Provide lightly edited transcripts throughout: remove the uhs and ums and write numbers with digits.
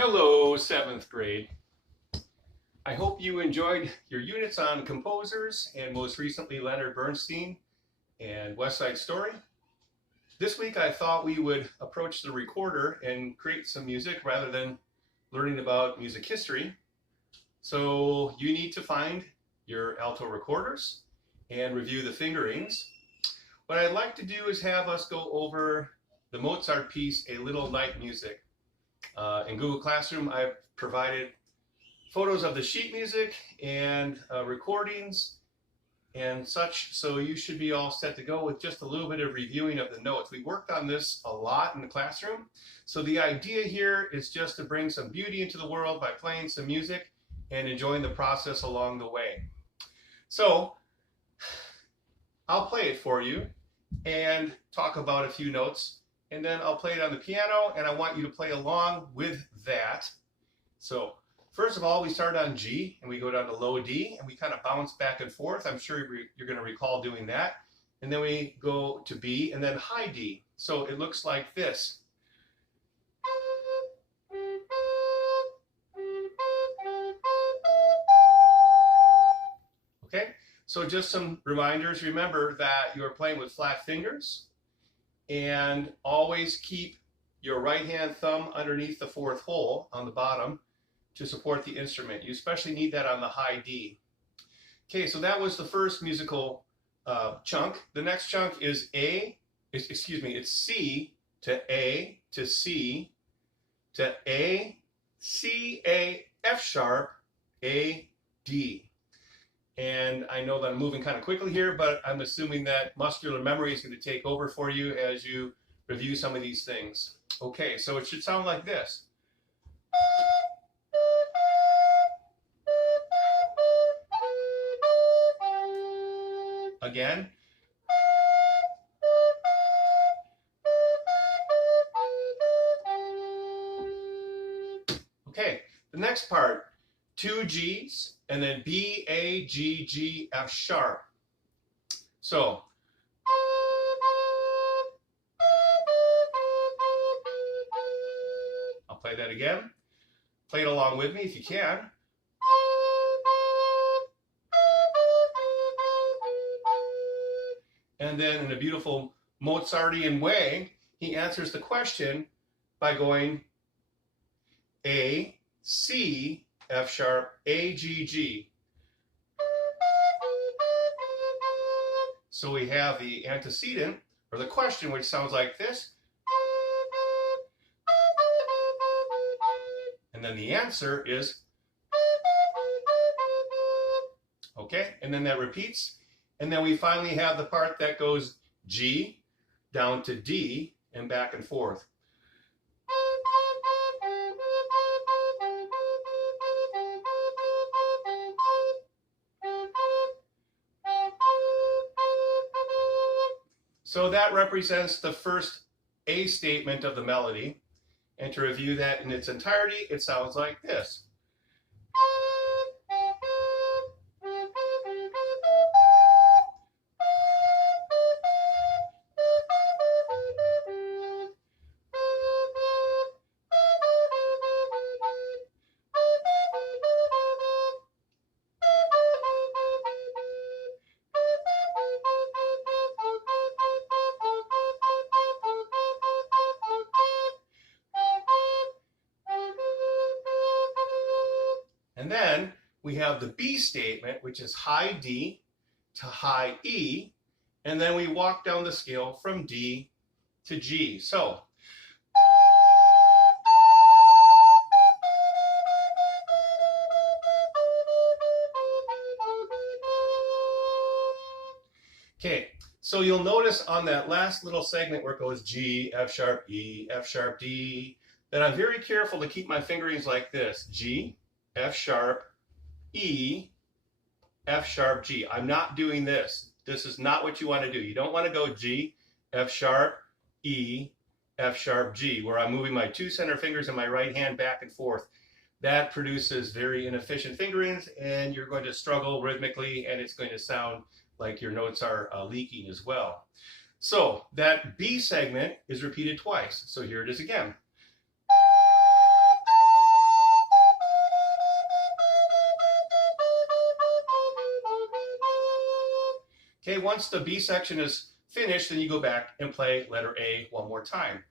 Hello, 7th grade. I hope you enjoyed your units on composers and most recently Leonard Bernstein and West Side Story. This week I thought we would approach the recorder and create some music rather than learning about music history. So you need to find your alto recorders and review the fingerings. What I'd like to do is have us go over the Mozart piece, A Little Night Music. In Google Classroom, I've provided photos of the sheet music and recordings and such, so you should be all set to go with just a little bit of reviewing of the notes. We worked on this a lot in the classroom, so the idea here is just to bring some beauty into the world by playing some music and enjoying the process along the way. So I'll play it for you and talk about a few notes, and then I'll play it on the piano, and I want you to play along with that. So first of all, we start on G, and we go down to low D, and we kind of bounce back and forth. I'm sure you're going to recall doing that. And then we go to B, and then high D. So it looks like this. Okay, so just some reminders. Remember that you're playing with flat fingers, and always keep your right hand thumb underneath the fourth hole on the bottom to support the instrument. You especially need that on the high D. Okay, so that was the first musical chunk. The next chunk is it's C to A to C to A, C, A, F sharp, A, D. And I know that I'm moving kind of quickly here, but I'm assuming that muscular memory is going to take over for you as you review some of these things. Okay, so it should sound like this. Again. Okay, the next part, two G's, and then B, A, G, G, F sharp. So, I'll play that again. Play it along with me if you can. And then in a beautiful Mozartian way, he answers the question by going A, C, F sharp, A, G, G. So we have the antecedent, or the question, which sounds like this. And then the answer is, okay, and then that repeats. And then we finally have the part that goes G down to D and back and forth. So that represents the first A statement of the melody. And to review that in its entirety, it sounds like this. And then we have the B statement, which is high D to high E, and then we walk down the scale from D to G. So, okay, so you'll notice on that last little segment where it goes G, F sharp, E, F sharp, D, that I'm very careful to keep my fingerings like this. G, F sharp, E, F sharp, G. I'm not doing this. This is not what you want to do. You don't want to go G, F sharp, E, F sharp, G, where I'm moving my two center fingers in my right hand back and forth. That produces very inefficient fingerings, and you're going to struggle rhythmically, and it's going to sound like your notes are leaking as well. So that B segment is repeated twice. So here it is again. Okay, once the B section is finished, then you go back and play letter A one more time,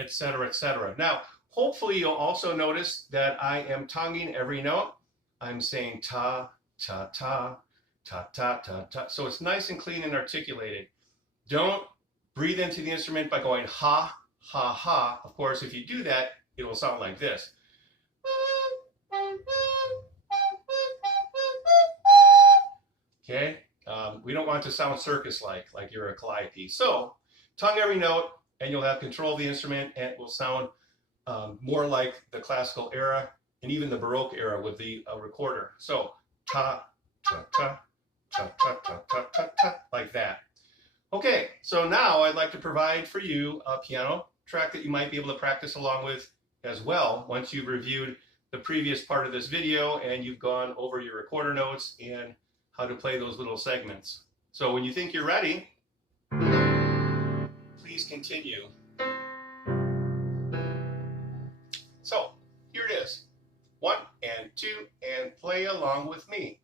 etc., etc. Now, hopefully you'll also notice that I am tonguing every note. I'm saying ta, ta, ta, ta, ta, ta, ta. So it's nice and clean and articulated. Don't breathe into the instrument by going ha, ha, ha. Of course, if you do that, it will sound like this. Okay, we don't want it to sound circus-like you're a calliope. So tongue every note, and you'll have control of the instrument, and it will sound more like the classical era and even the Baroque era with the recorder. So ta, ta, ta, ta, ta, ta, ta, ta, ta, like that. Okay, so now I'd like to provide for you a piano track that you might be able to practice along with as well once you've reviewed the previous part of this video and you've gone over your recorder notes and how to play those little segments. So when you think you're ready, please continue. So here it is. 1 and 2 and play along with me.